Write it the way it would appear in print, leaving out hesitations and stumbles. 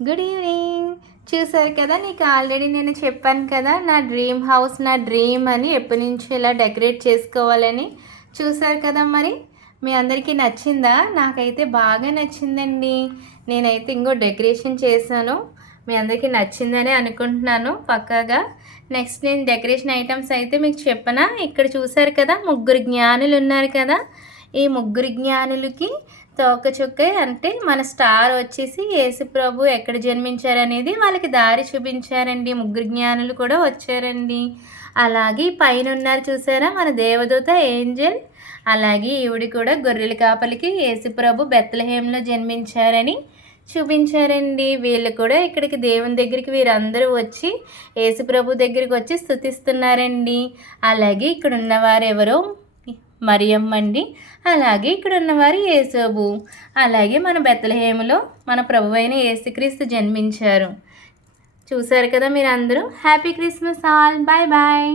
Good evening. చూసారు కదా, నీకు ఆల్రెడీ నేను చెప్పాను కదా, నా డ్రీమ్ హౌస్ నా డ్రీమ్ అని ఎప్పటి నుంచి ఇలా డెకరేట్ చేసుకోవాలని. చూసారు కదా, మరి మీ అందరికీ నచ్చిందా? నాకైతే బాగా నచ్చిందండి. నేనైతే ఇంకో డెకరేషన్ చేశాను. మీ అందరికీ నచ్చిందని అనుకుంటున్నాను పక్కాగా. నెక్స్ట్ నేను డెకరేషన్ ఐటమ్స్ అయితే మీకు చెప్పనా. ఇక్కడ చూసారు కదా, ముగ్గురు జ్ఞానులు ఉన్నారు కదా. ఈ ముగ్గురు జ్ఞానులకి తోకచుక్క అంటే మన స్టార్ వచ్చేసి యేసుప్రభు ఎక్కడ జన్మించారనేది వాళ్ళకి దారి చూపించారండి. ముగ్గురు జ్ఞానులు కూడా వచ్చారండి. అలాగే పైన ఉన్నారు చూసారా మన దేవదూత ఏంజెల్. అలాగే ఈవిడ కూడా గొర్రెల కాపలికి యేసుప్రభు బెత్లెహేంలో జన్మించారని చూపించారండి. వీళ్ళు కూడా ఇక్కడికి దేవుని దగ్గరికి వీరందరూ వచ్చి యేసుప్రభు దగ్గరికి వచ్చి స్తుతిస్తున్నారండి. అలాగే ఇక్కడ ఉన్నవారు ఎవరో మరియమ్మ అండి. అలాగే ఇక్కడ ఉన్నవారు యేసోబు. అలాగే మన బెత్లెహేములో మన ప్రభువైన యేసుక్రీస్తు జన్మించారు. చూసారు కదా మీరు అందరూ. Happy Christmas all. Bye bye.